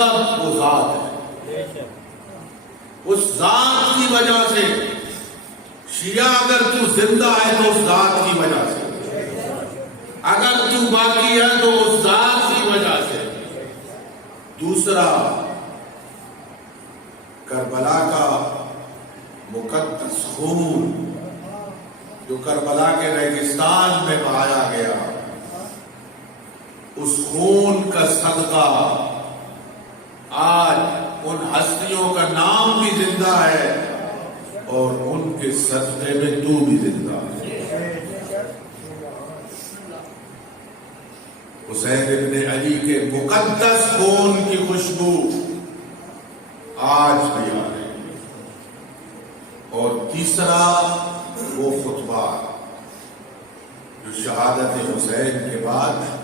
سبب وہ ذات ہے. اس ذات کی وجہ سے شیعہ اگر تو زندہ ہے تو اس ذات کی وجہ سے، اگر تو باقی ہے تو اس ذات کی وجہ سے. دوسرا، کربلا کا مقدس خون جو کربلا کے ریگستان میں بہایا گیا، اس خون کا صدقہ آج ان ہستیوں کا نام بھی زندہ ہے اور ان کے صدقے میں تو بھی زندہ ہے. حسین ابن علی کے مقدس خون کی خوشبو آج بھی آ رہی ہے. اور تیسرا وہ خطبہ جو شہادت حسین کے بعد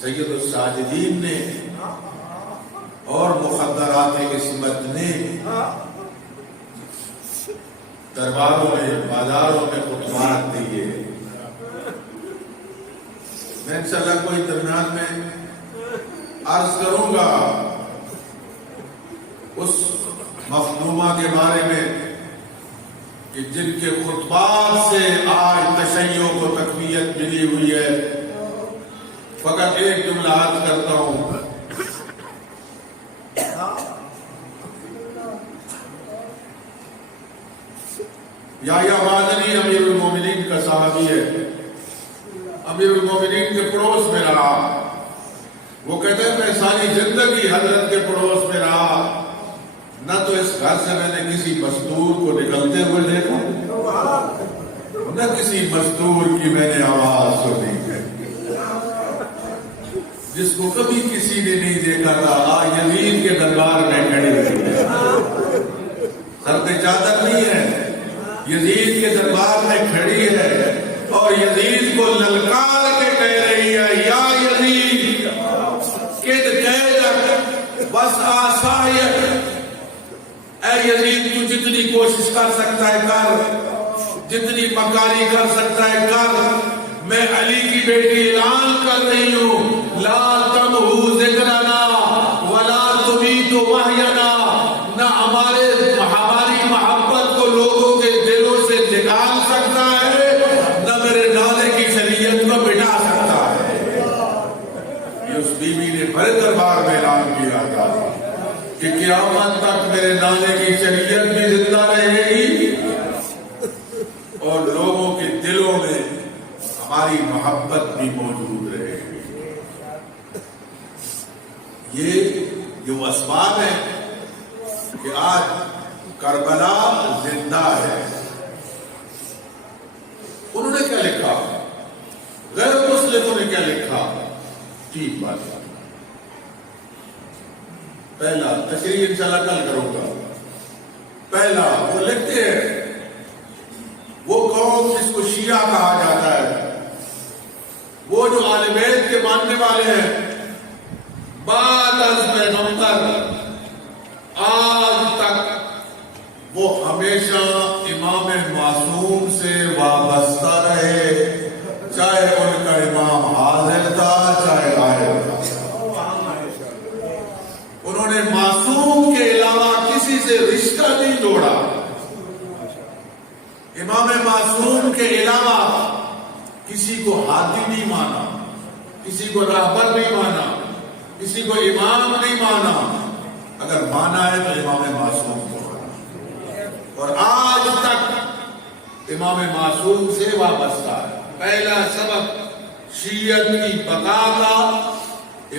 سید الساجدین نے اور مخدرات عصمت نے درباروں میں، بازاروں میں خطبات دیے. میں انشاءاللہ کوئی درمیان میں عرض کروں گا اس مخدومہ کے بارے میں کہ جن کے خطبات سے آج تشیع کو تقویت ملی ہوئی ہے. فقط ایک جملہ عرض کرتا ہوں. یحییٰ مازنی امیر المومنین کا صحابی ہے، امیر المومنین کے پڑوس میں رہا. وہ کہتے ہیں میں ساری زندگی حضرت کے پڑوس میں رہا، نہ تو اس گھر سے میں نے کسی مزدور کو نکلتے ہوئے دیکھا، نہ کسی مزدور کی میں نے آواز سنی ہے. جس کو کبھی کسی نے نہیں دیکھا تھا آج یزید کے دربار میں کھڑی ہوئی ہے. سر پہ چادر نہیں ہے، یزید کے دربار میں کھڑی ہے اور یزید کو للکار کے کہہ رہی ہے یا یزید کد قیدک بس آسایک. اے یزید تو جتنی کوشش کر سکتا ہے کر، جتنی مکاری کر سکتا ہے کر. میں علی کی بیٹی اعلان کر رہی ہوں لا تمحو ذکرنا ولا تمیت وحینا. نہ ہماری محبت کو لوگوں کے دلوں سے نکال سکتا ہے، نہ میرے نانے کی شریعت کو مٹا سکتا ہے. یہ اس بیوی نے بڑے دربار میں اعلان کیا تھا کہ قیامت تک میرے نانے کی شریعت بھی زندہ رہے گی اور لوگوں کے دلوں میں ہماری محبت بھی موجود رہے گی. یہ وہ اسباب ہے کہ آج کربلا زندہ ہے. انہوں نے کیا لکھا، غیر مسلموں نے کیا لکھا؟ تین بات. پہلا، تشریح انشاءاللہ کل کروں گا. پہلا وہ لکھتے ہیں وہ قوم جس کو شیعہ کہا جاتا ہے، وہ جو اہل بیت کے ماننے والے ہیں، بعد از پیغمبر آج تک وہ ہمیشہ امام معصوم سے وابستہ رہے، چاہے ان کا امام حاضر تھا چاہے غائب تھا. انہوں نے معصوم کے علاوہ کسی سے رشتہ نہیں جوڑا. امام معصوم کے علاوہ کسی کو ہادی نہیں مانا، کسی کو راہبر نہیں مانا، کسی کو امام نہیں مانا. اگر مانا ہے تو امام معصوم کو مانا، اور آج تک امام معصوم سے وابستہ ہے. پہلا سبب شیعت کی بقا کا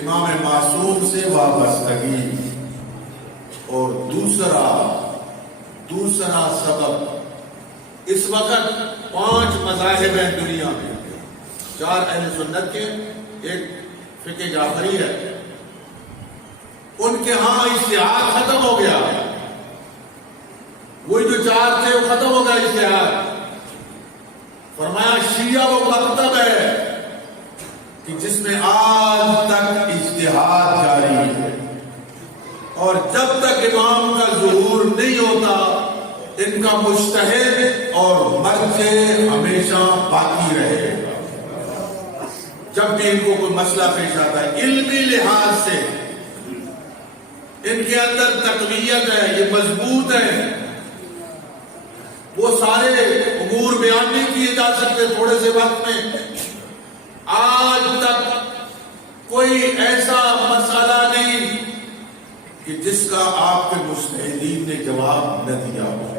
امام معصوم سے وابستگی. اور دوسرا سبب، اس وقت 5 مذاہب ہیں دنیا میں، 4 اہل سنت کے، ایک فقہ جعفری ہے. ان کے ہاں اجتہاد ختم ہو گیا، وہی جو 4 تھے وہ ختم ہو گیا اجتہاد. فرمایا شیعہ وہ مکتب ہے کہ جس میں آج تک اجتہاد جاری ہے، اور جب تک امام کا ظہور نہیں ہوتا ان کا مجتہد اور مرجع ہمیشہ باقی رہے گا. جب بھی ان کو کوئی مسئلہ پیش آتا ہے علمی لحاظ سے ان کے اندر تقویت ہے، یہ مضبوط ہے، وہ سارے امور بیان نہیں کیے جا سکتے تھوڑے سے وقت میں۔ آج تک کوئی ایسا مسئلہ نہیں کہ جس کا آپ کے مجتہدین نے جواب نہ دیا ہو۔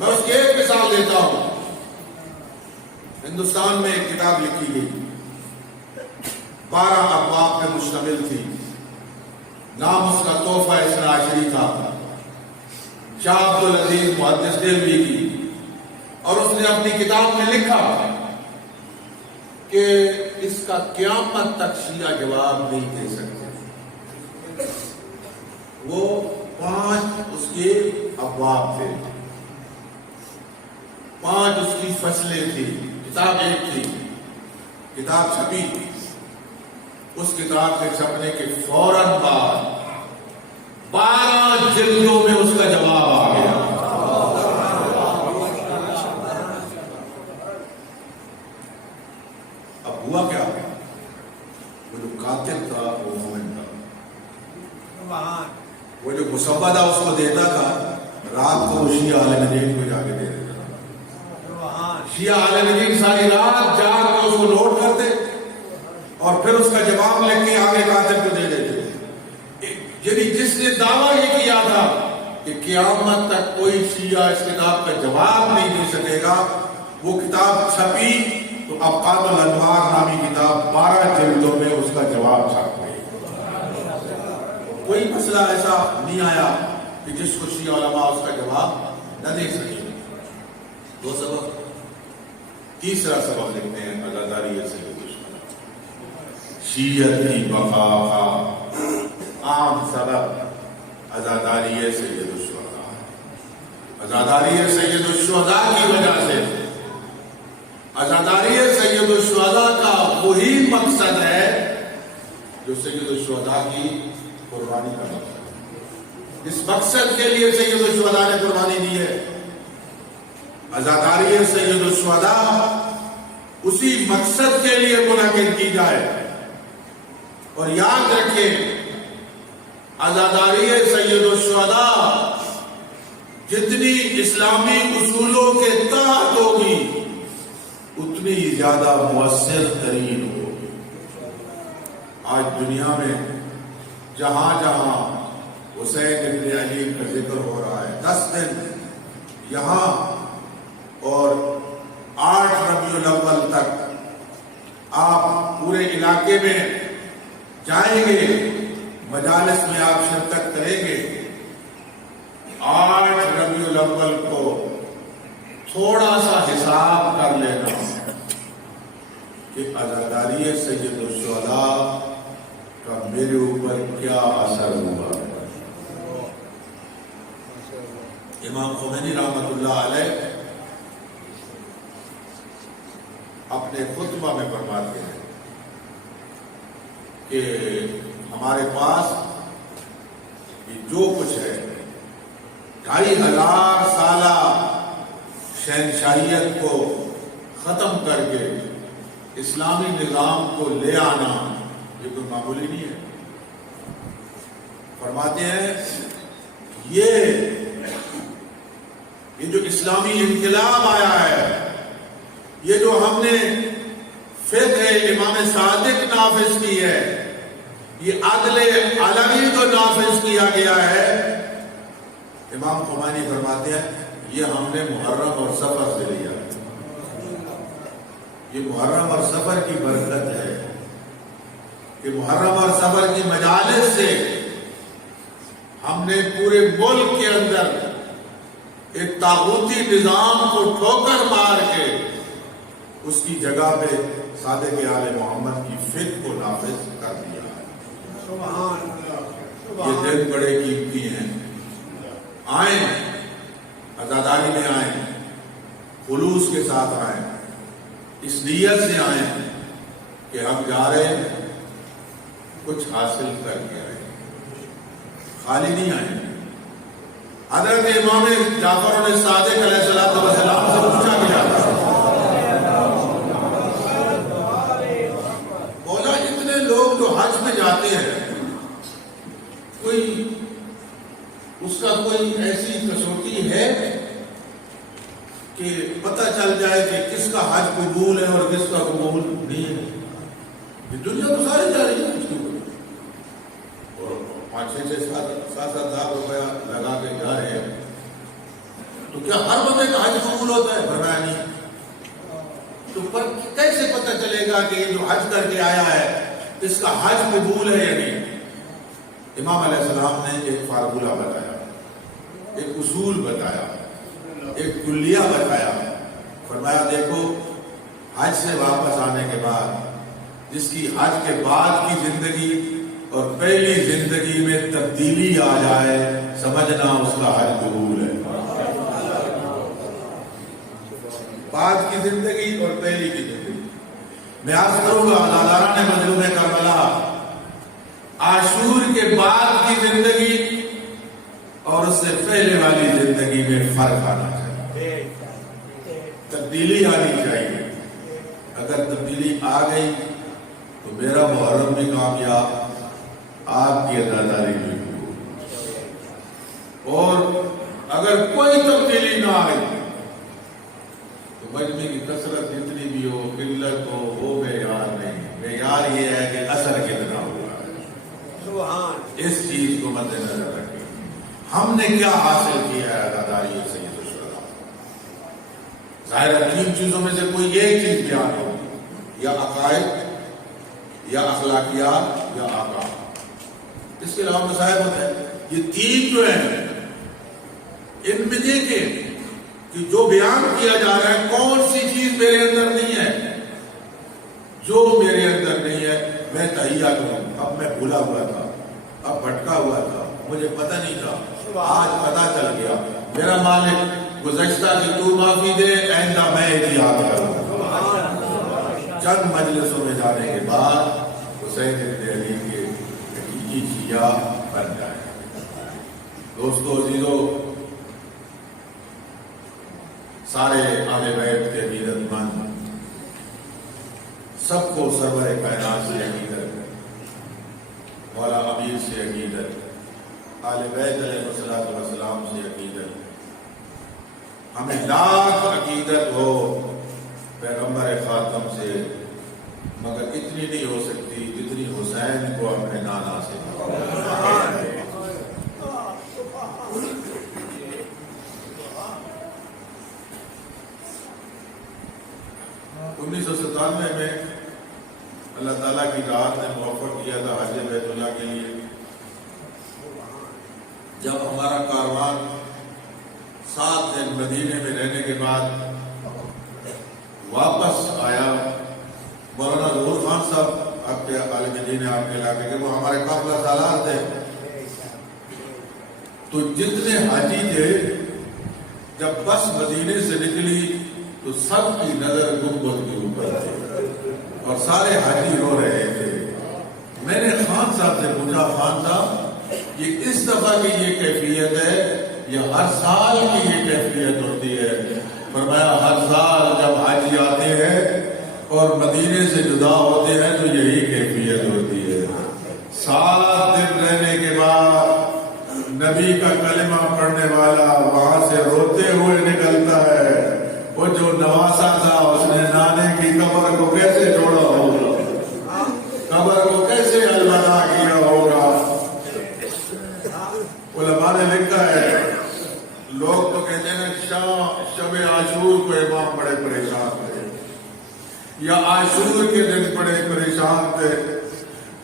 میں اس کی ایک مثال دیتا ہوں۔ ہندوستان میں ایک کتاب لکھی گئی، 12 ابواب پہ مشتمل تھی، نام اس کا تحفہ اثنا عشری تھا، شاہ عبدالعزیز محدث دہلوی کی، اور اس نے اپنی کتاب میں لکھا کہ اس کا قیامت تک شیعہ جواب نہیں دے سکتے۔ وہ 5 اس کے ابواب تھے، 5 اس کی فصلیں تھی، کتاب ایک تھی، کتاب چھپی، اس کتاب کے چھپنے کے فوراً بعد 12 جلدوں میں اس کا جواب آ گیا۔ اب ہوا کیا؟ وہ جو کاتب تھا وہ مومن تھا، وہ جو مسودہ اس کو دیتا تھا رات کو شیعہ اہل نجین کو جا کے دے دیتا تھا۔ شیعہ اہل نجین ساری رات جاگ کے اس کو نوٹ کرتے اور پھر اس کا جواب لکھ کے آگے کاتب کو دے دیتے۔ یعنی جس نے دعویٰ یہ کیا تھا کہ قیامت تک کوئی شیعہ اس کتاب کا جواب نہیں دے سکے گا، وہ کتاب چھپی تو ابقات الانوار نامی کتاب 12 جلدوں میں اس کا جواب چھپ گئی۔ کوئی مسئلہ ایسا نہیں آیا کہ جس کو شیعہ علماء اس کا جواب نہ دے سکے۔ 2 سبب۔ تیسرا سبب لکھتے ہیں عزاداری سے شیعت کی بقا کا عام سبب عزاداری سید الشہداء، عزاداری سید الشہداء کی وجہ سے، عزاداری سید الشہداء کا وہی مقصد ہے جو سید الشہداء کی قربانی کا مقصد ہے۔ اس مقصد کے لیے سید الشہداء نے قربانی دی ہے۔ عزاداری سید الشہداء اسی مقصد کے لیے منعقد کی جائے، اور یاد رکھیں عزاداری سید الشہداء جتنی اسلامی اصولوں کے تحت ہوگی اتنی زیادہ مؤثر ترین ہوگی۔ آج دنیا میں جہاں جہاں حسین ابن علی کا ذکر ہو رہا ہے، 10 دن یہاں اور 8 ربیع الاول تک آپ پورے علاقے میں جائیں گے، مجالس میں آپ شرکت کریں گے۔ 8 ربیع الاول کو تھوڑا سا حساب کر لینا کہ عزاداری سید الشہداء کا میرے اوپر کیا اثر ہوا۔ امام خمینی رحمۃ اللہ علیہ اپنے خطبہ میں فرماتے ہیں کہ ہمارے پاس یہ جو کچھ ہے 2500 سالہ شہنشاہیت کو ختم کر کے اسلامی نظام کو لے آنا یہ کوئی معمولی نہیں ہے۔ فرماتے ہیں یہ جو اسلامی انقلاب آیا ہے، یہ جو ہم نے فقہ امام صادق نافذ کی ہے، یہ عدل علوی کو نافذ کیا گیا ہے، امام خمینی فرماتے ہیں یہ ہم نے محرم اور سفر سے لیا ہے۔ یہ محرم اور سفر کی برکت ہے کہ محرم اور سفر کی مجالس سے ہم نے پورے ملک کے اندر ایک طاغوتی نظام کو ٹھوکر مار کے اس کی جگہ پہ صادق آل محمد کی فقہ کو نافذ کر دیا ہے۔ سبحان اللہ۔ یہ دن بڑے قیمتی ہیں، آئیں عزاداری میں آئیں، خلوص کے ساتھ آئیں، اس نیت سے آئیں کہ ہم جا رہے ہیں کچھ حاصل کر کے آئیں، خالی نہیں آئیں۔ حضرت امام جعفر صادق علیہ السلام سے پوچھا گیا جاتے ہیں کوئی اس کا کوئی ایسی کسوٹی ہے کہ پتہ چل جائے کہ کس کا حج قبول ہے اور کس کا قبول نہیں ہے؟ یہ دنیا تو ساری جا رہی ہے اس کے اوپر، اور 5-6-7 روپیہ لگا کے جا رہے ہیں، تو کیا ہر بندے کا حج قبول ہوتا ہے؟ فرمایا نہیں۔ تو پر کیسے پتہ چلے گا کہ یہ جو حج کر کے آیا ہے اس کا حج قبول ہے یا نہیں؟ امام علیہ السلام نے ایک فارمولہ بتایا، ایک اصول بتایا، ایک کلیہ بتایا۔ فرمایا دیکھو، حج سے واپس آنے کے بعد جس کی حج کے بعد کی زندگی اور پہلی زندگی میں تبدیلی آ جائے، سمجھنا اس کا حج قبول ہے۔ بعد کی زندگی اور پہلی کی زندگی میں عرض کروں گا، عزاداران مظلوم کربلا، عاشور کے بعد کی زندگی اور اس سے پہلے والی زندگی میں فرق آنا چاہیے، تبدیلی آنی چاہیے۔ اگر تبدیلی آ گئی تو میرا محرم بھی کامیاب، آپ کی عزاداری بھی، اور اگر کوئی تبدیلی نہ آئی تو مجمع کی کثرت جتنی بھی ہو، قلت ہو، وہ معیار نہیں۔ معیار یہ ہے کہ اثر کتنا ہوا ہے۔ اس چیز کو مد نظر رکھیں، ہم نے کیا حاصل کیا ہے عزاداری سید الشہداء۔ ظاہر ہے 3 چیزوں میں سے کوئی ایک چیز بیان ہو، یا عقائد، یا اخلاقیات، یا آقا۔ اس کے علاوہ مسائل ہوتے ہیں۔ یہ 3 جو ہیں ان میں دیکھیں کہ جو بیان کیا جا رہا ہے کون سی چیز میرے اندر نہیں ہے۔ جو میرے اندر نہیں ہے میں تہیہ کروں، اب میں بھولا ہوا تھا، اب بھٹکا ہوا تھا، مجھے پتہ نہیں تھا، آج پتہ چل گیا۔ میرا مالک گزشتہ کی تو معافی دے، آئندہ میں احتیاط کروں۔ چند مجلسوں میں جانے کے بعد حسین بن علی کے حقیقی شیعہ بن جائے۔ دوستو عزیزو، سارے اہل بیت کے عقیدت مند سب کو سرور کائنات سے عقیدت، مولا امیر سے عقیدت، اہل بیت علیہ الصلوۃ والسلام سے عقیدت۔ ہمیں لاکھ عقیدت ہو پیغمبر خاتم سے، مگر اتنی نہیں ہو سکتی جتنی حسین کو اپنے نانا سے۔ 1997 میں اللہ تعالیٰ کی ذات نے موفق کیا تھا حج بیت اللہ کے لیے۔ جب ہمارا کاروان 7 دن مدینے میں رہنے کے بعد واپس آیا، مولانا ظہور خان صاحب آپ کے عالم دین آپ کے علاقے کے، وہ ہمارے قافلہ سالار تھے، تو جتنے حاجی تھے جب بس مدینے سے نکلی تو سب کی نظر گنبد کے اوپر تھی اور سارے حاجی رو رہے تھے۔ میں نے خان صاحب سے پوچھا، خان صاحب یہ اس دفعہ کی یہ کیفیت ہے یا ہر سال کی یہ کیفیت ہوتی ہے؟ فرمایا ہر سال جب حاجی آتے ہیں اور مدینے سے جدا ہوتے ہیں تو یہی کیفیت ہوتی ہے۔ 7 دن رہنے کے بعد نبی کا کلمہ پڑھنے والا وہاں سے روتے ہوئے نکلتا ہے۔ وہ جو نواسا تھا اس نے نانے کی قبر کو کیسے جوڑا ہوگا، قبر کو کیسے الوداع کیا ہوگا۔ علماء نے لکھا ہے، لوگ تو کہتے ہیں شب عاشور کو امام بڑے پریشان تھے یا عاشور کے دن بڑے پریشان تھے۔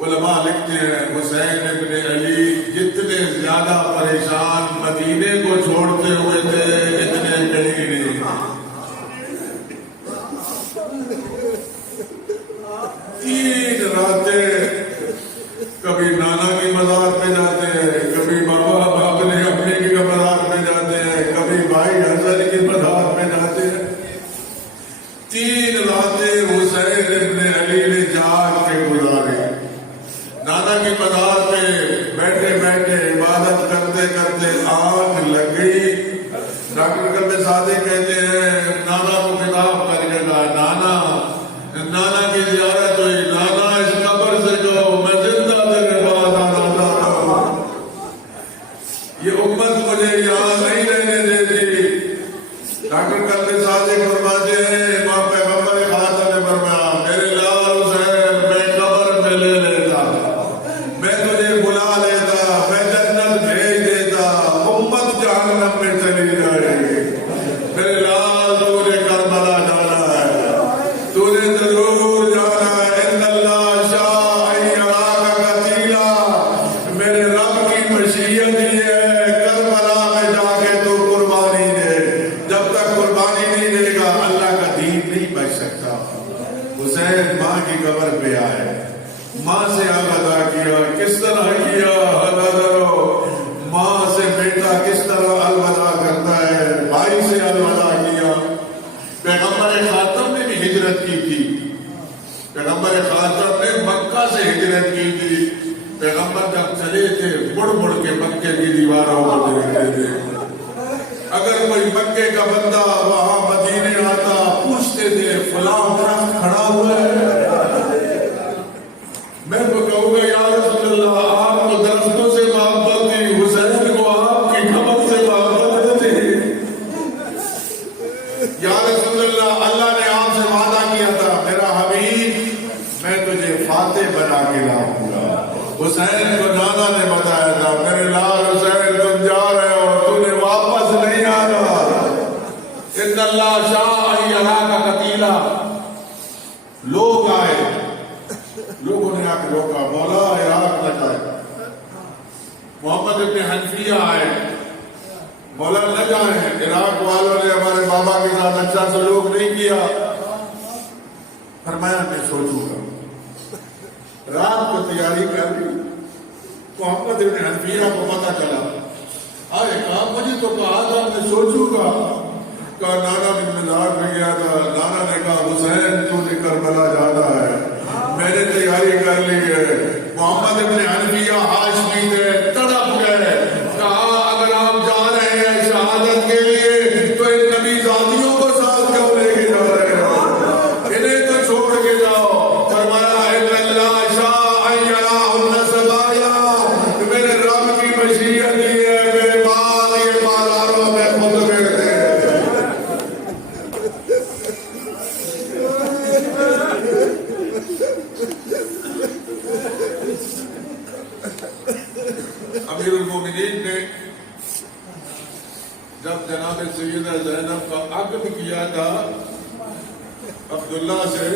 علماء لکھتے ہیں حسین ابن علی جتنے زیادہ پریشان مدینے کو چھوڑتے ہوئے تھے اتنے کہیں نہیں۔ 3 راتیں کبھی نانا کی مزار پہ جاتے ہیں، کبھی بابا اپنے اپنے کی مزار پہ جاتے ہیں، کبھی بھائی حسن کی مزار پہ جاتے ہیں۔ 3 راتیں حسین ابن علی نے جاگ کے گزارے۔ نانا کی مزار پہ بیٹھے بیٹھے عبادت کرتے کرتے آنکھ لگ گئی۔ ڈاکٹر کبھی سادے کہتے ہیں، نانا کو خطاب کر کے کہا، نانا کی زیارت ہوئی، نانا اس قبر سے جو میں زندہ ادا کیا، کس طرح کیا؟ نظرو ماں سے بیٹا کس طرح الوداع کرتا ہے، بھائی سے الوداع کیا۔ پیغمبر خاتم نے بھی ہجرت کی تھی، پیغمبر خاتم نے مکہ سے ہجرت کی تھی۔ پیغمبر جب چلے تھے مڑ مڑ کے مکے کی دیواروں کو دیکھتے تھے۔ اگر کوئی مکے کا بندہ وہاں مدینے آتا پوچھتے تھے فلاں درخت کھڑا ہوا ہے، میں تو کہوں گا یا رسول اللہ آپ کو درختوں سے محبت تھی، حسین کو آپ کی کمر سے محبت تھی۔ یا رسول اللہ اللہ نے آپ سے وعدہ کیا تھا میرا حبیب میں تجھے فاتح بنا کے لاؤں گا۔ حسین کو نانا نے بتایا تھا میرے لال حسین تم جا رہے ہو، تم نے واپس نہیں آنا۔ ان اللہ شاء یراک کا قتیلا، لوگ آئے، لوگوں نے آ کے روکا مولا عراق نہ جائے۔ محمد ابن حنفیہ آئے، مولا نہ جائیں، عراق والوں نے ہمارے بابا کے ساتھ اچھا سلوک نہیں کیا۔ فرمایا میں سوچوں گا۔ رات کو تیاری کر لی، محمد ابن حنفیہ کو پتہ چلا، آئے کہا مجھے تو کہا تھا میں سوچوں گا۔ کہا نانا بن مزار میں گیا تھا، نانا نے کہا حسین تو نے کربلا جانا ہے، میں نے تیاری کر لی ہے۔ محمد ابن حنفیہ ہاشمی تھے، تڑپ گئے، کہا اگر آپ جا رہے ہیں شہادت کے لیے تو ان نبی زادیوں کو ساتھ کیوں لے کے جا رہے ہو، انہیں تو چھوڑ کے جاؤ۔ فرمایا ان اللہ شاء ان یراہن سبایا، میرے رب کی مشیت یہ ہے میرے بعد یہ بازاروں میں خطبے تھے۔ امیر المومنین نے جب جناب سیدہ زینب کا عقد کیا تھا عبداللہ سے،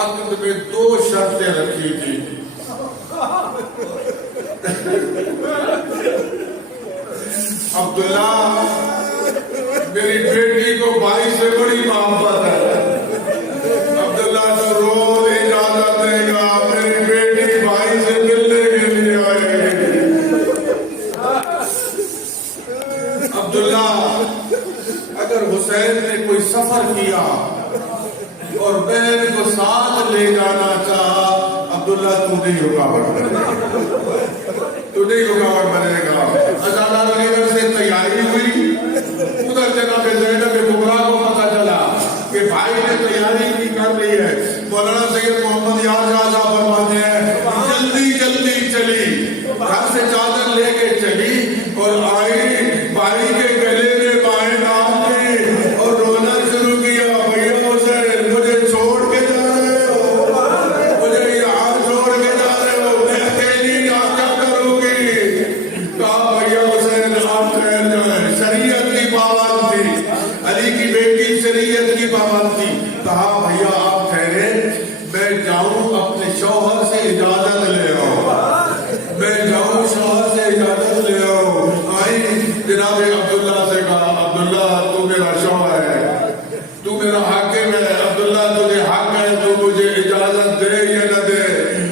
عقد میں 2 شرطیں رکھی تھی۔ عبداللہ میری بیٹی کو بھائی سے بڑی محبت ہے، عبداللہ تو روز اجازت دے گا میری بیٹی بھائی سے ملنے کے لیے آئے گی۔ عبداللہ اگر حسین نے کوئی سفر کیا اور بہن کو ساتھ لے جانا چاہا، عبداللہ تو نہیں رکاوٹ بنے گا، تو نہیں رکاوٹ بنے گا۔ ازادہ ادھر سے تیاری ہوئی، ادھر جناب زینب کبریٰ کو پتہ چلا کہ بھائی نے تیاری کی کر لی ہے۔ مولانا سید محمد یار شاہ صاحب فرماتے ہیں جلدی جلدی چلی، گھر سے چادر لے کے چلی اور آئی، بھائی کے گلے میں بائیں ڈال کے اور رونا شروع کیا، بھیا حسین مجھے چھوڑ کے جا رہے ہو، مجھے یہاں چھوڑ کے جا رہے ہو، میں اکیلی کیا کروں گی؟ کہا بھیا حسین آپ ٹھہر جائیں، شریعت کی پابند تھی، علی کی بیٹی شریعت کی پابند تھی۔ کہا بھیا آپ ٹھہرے، میں جاؤں اپنے شوہر سے اجازت لے آؤں، میں جاؤں شوہر سے اجازت لے آؤں۔ آئی جناب عبداللہ سے کہا عبداللہ تو میرا شوہر ہے، تو میرا حاکم ہے، عبداللہ تجھے حق ہے تو مجھے اجازت دے یا نہ دے۔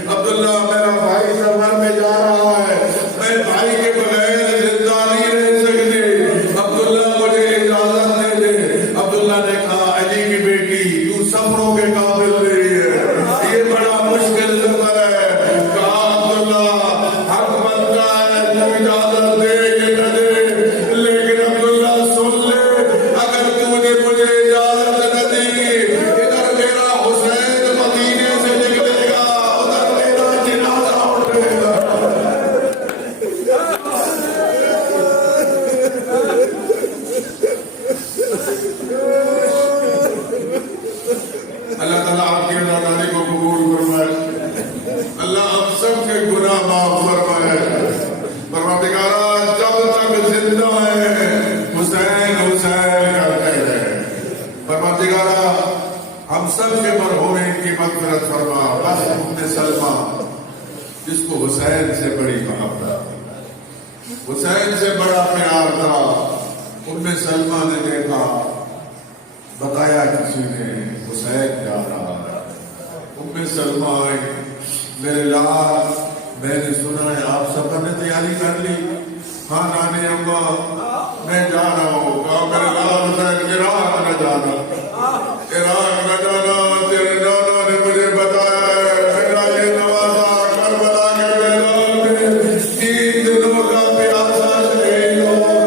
عبداللہ میرا بھائی سفر میں جا رہا ہے، میں بھائی کے بغیر زندہ نہیں رہ سکتی، عبداللہ مجھے اجازت دے دے۔ عبداللہ نے کہا علی کی بیٹی تو سفروں کے قابل نہیں ہے، یہ بڑا مشکل سفر ہے۔ کہا عبداللہ حق بنتا ہے تو اجازت دے یا نہ دے، لیکن عبداللہ سن لے اگر تو نے مجھے اجازت نہ دی، ادھر میرا حسین مدینے سے نکلے گا، ادھر میرا جنازہ اٹھے گا۔ اللہ تعالیٰ آپ کی اداکاری کو قبول فرمائے، اللہ ہم سب کے گناہ معاف فرمائے۔ پروردگارا جب تک زندہ ہے حسین حسین کرتے ہیں، پروردگارا ہم سب کے مرحومین کی مغفرت فرما۔ بس ام سلمہ جس کو حسین سے بڑی محبت تھی، حسین سے بڑا پیار تھا، ام سلمہ نے دیکھا، بتایا کسی نے حسین جا رہا ہے، ام سلمہ آئی، میرے لال میں نے سنا ہے آپ سفر نے تیاری کر لی؟ ہاں نانی اماں میں جا رہا ہوں. کہا میرے لال حسین عراق نہ جانا, عراق نہ جانا, تیرے نانا نے مجھے بتایا ہے میرا یہ نوازا کربلا کے میدان میں 3 دنوں کا پیاسا شہید ہوگا.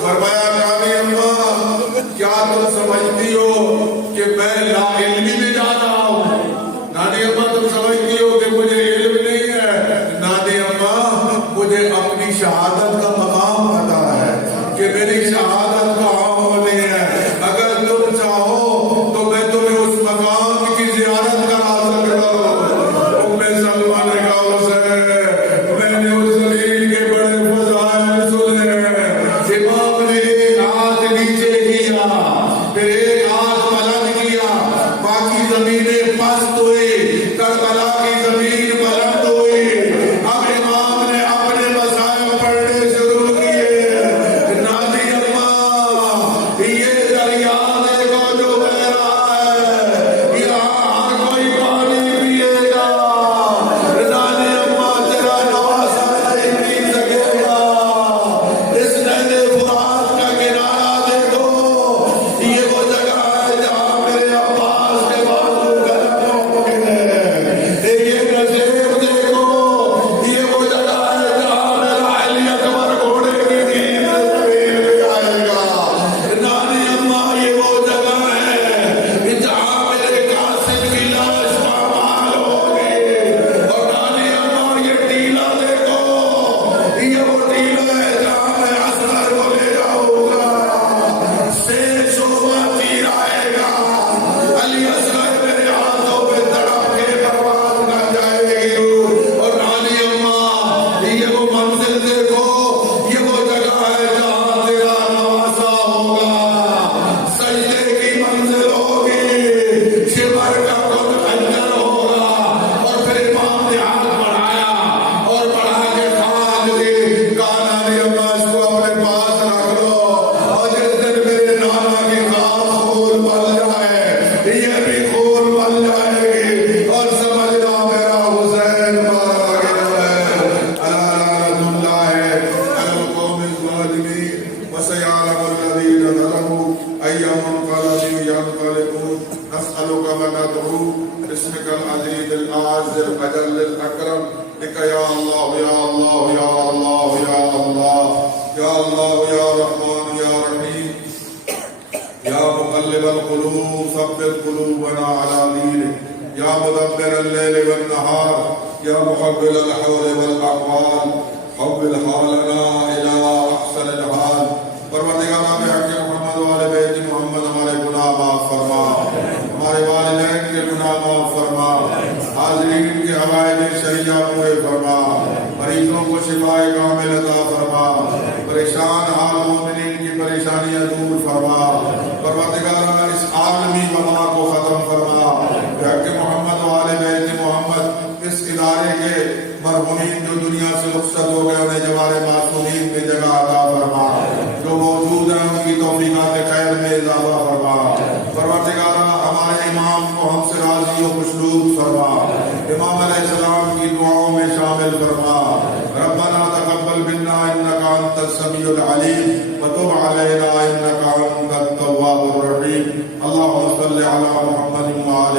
فرمایا نانی اماں کیا تم سمجھتی ہو کہ میں لا علمی میں جا رہا ہوں؟ نانی اماں تم سمجھتی ہو کہ مجھے علم نہیں ہے؟ نانی اماں مجھے اپنی شہادت کا مقام پتا ہے کہ میری شہادت کہاں ہونی ہے. اگر تم چاہو تو میں تمہیں اس مقام کی زیارت کرا سکتا ہوں. ام سلمہ نے کہا حسین میں نے اس دلیل کے بڑے فضائل سنے. امام نے ایک ہاتھ نیچے کیا, پھر ایک ہاتھ بلند کیا, باقی زمینیں پست ہوئی, کربلا کی زمین بلند ہوئی. اب امام نے اپنے مسائل پڑھنے شروع کیے. نانی اماں یہ دریا دیکھو جو بہ رہا ہے, یہاں ہر کوئی پانی پیے گا. نانی اماں تیرا نوازا نہیں پی سکے گا. اس نہر فرات کا کنارہ دیکھو, یہ وہ جگہ ہے جہاں میرے عباس کے بازو گلے ہوئے ہیں. یہ نصیب دیکھو, یہ وہ جگہ ہے جہاں میرا علی اکبر گھوڑے کی نیند زمین پہ آئے گا. نانی اماں یہ وہ جگہ ہے جہاں میرے قاصد کی لاش پامال ہوگی. اور نانی اماں یہ ٹیلا دیکھو, یہ وہ ٹیلا ہے جہاں میں اصغر کو لے جاؤں گا. شیر شوبہ تیر آئے گا, علی اصغر میرے ہاتھوں پہ تڑپ کے برباد نہ جائے گی. اور نانی اماں یہ وہ منزل دیکھو, یہ وہ جگہ ہے جہاں تیرا نوازا ہوگا. سجدے کی منزل ہوگی, شمر کا خود خنجر ہوگا. اور پھر امام نے ہاتھ بڑھایا اور بڑھا کے کھال دی. کہا نانی اماں اس کو اپنے پاس رکھ لو, اور جس دن میرے نانا کی خاص خون بن جائے یہ بھی خون بن جائے گی. اور سمجھنا میرا حسین مارا گیا ہے. لعنت اللہ علی القوم الظالمین وسيعلم الذين ظلموا أي منقلب ينقلبون. نسألك وندعو باسمك العزيز الأعز الأجل الأكرم بك يا الله يا الله يا الله يا الله يا الله يا رحمن يا رحيم يا مقلب القلوب ثبت قلوبنا على دينك يا مدبر الليل والنهار يا محول الحول والأحوال حول حالنا إلى أحسن الحال. پروردگار بحق محمد والے بیت محمد ہمارے گناہ معاف فرما, ہمارے والدین کے گناہ معاف فرما, حاضرین کے حوائج شریعہ پورے فرما, مریضوں کو شفاء کامل عطا فرما, پریشان حال مومنین کی پریشانیاں دور فرما. پروردگار اس عالمی وبا کو ختم فرما. بحق محمد والے بیت محمد اس ادارے کے مرحومین جو دنیا سے رخصت ہو گئے انہیں جوار معصومین میں جگہ عطا فرما. جو موجود ہیں ان کی توفیقات خیر میں اضافہ فرما. پروردگار ہمارے امام کو ہم سے راضی و خوشنود فرما. امام علیہ السلام کی دعاؤں میں شامل فرما. ربنا تقبل منا انك انت السميع العليم وتب علينا انك انت التواب الرحيم. اللهم صل على محمد وعلى